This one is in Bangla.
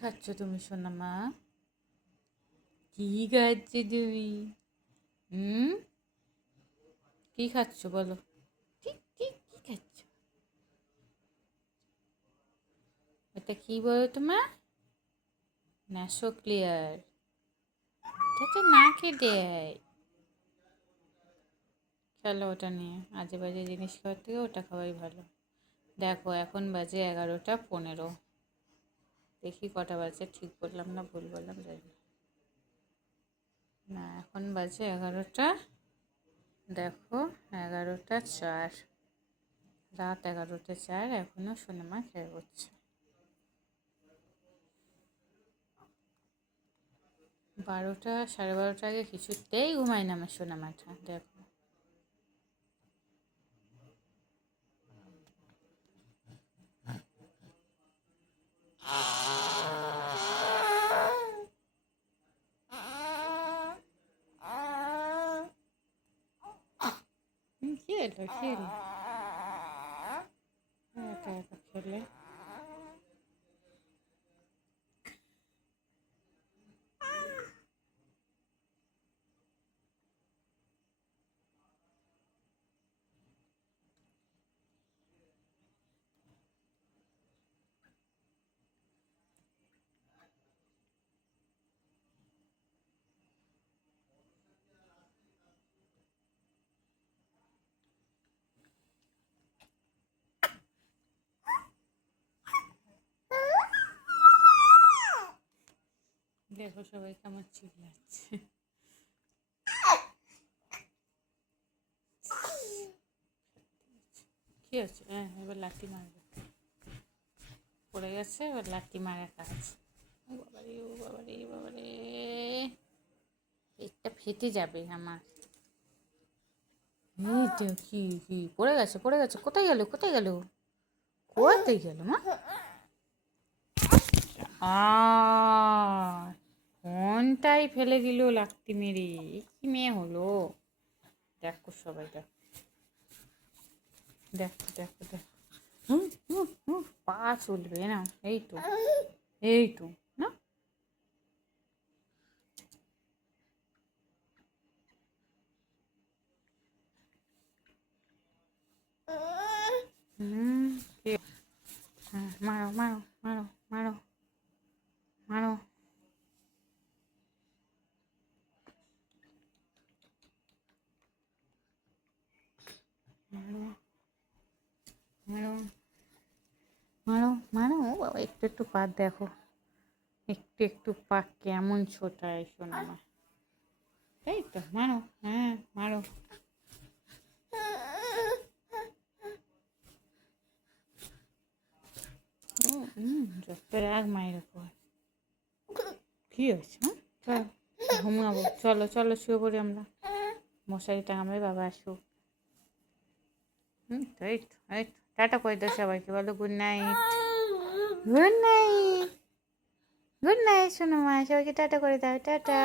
খাচ্ছ তুমি সোনা মা? কি খাচ্ছ তুমি? হুম, কি খাচ্ছ বলো? ঠিক ঠিক কি খাচ্ছ? এটা কি বলো তোমার? Naso clear. এটা তো নাকে দেয়। চলো ওটা নিয়ে আজে বাজে জিনিস খাওয়ার থেকে ওটা খাওয়াই ভালো। দেখো এখন বাজে 11টা 15। দেখি কটা বাজে, ঠিক বললাম না ভুল বললাম জানি না। না এখন বাজে 11টা, দেখো 11টা 4, রাত 11টা 4, এখনো সোনামা খেয়ে করছে। 12টা 12:30 আগে কিছুতেই ঘুমায় না আমার সোনামাটা, দেখো। কি এলো কি এলো? একা একা খেলে। দেখো সবাই কেমন চিল্লাচ্ছে। কি হচ্ছে? হ্যাঁ এবার লাঠি মারবে। পড়ে গেছে, এবার লাঠি মারা কাজ। ও বাবারে ও বাবারে বাবারে, পেটটা ফেটে যাবে আমার। এই তো কি কি পড়ে গেছে পড়ে গেছে, কোথায় গেল কোথায় গেল কোথায় গেল মা? ফোনটাই ফেলে দিল লাত্তি মেরে। কি মেয়ে হলো? দেখো সবাই দেখো দেখো দেখো দেখো। পা চলবে না, এই তো এই তো না। হুম, হ্যাঁ মারো মারো মারো মারো মারো মারো মারো মারো মারো। ও বাবা, একটু একটু পা দেখো, একটু একটু পা কেমন ছোটায় শোনা মা। এই তো মারো, হ্যাঁ মারো। যত রাগ মায়ের উপর। কি হয়েছে? চলো ঘুমাবো, চলো চলো শুয়ে পড়ি আমরা। মশারি টাঙাবে, বাবা আসুক। তো এই তো এই তো টাটা করে দাও সবাইকে, বলো good night. Good night good night শোনো মা, সবাইকে টাটা করে দাও, টাটা।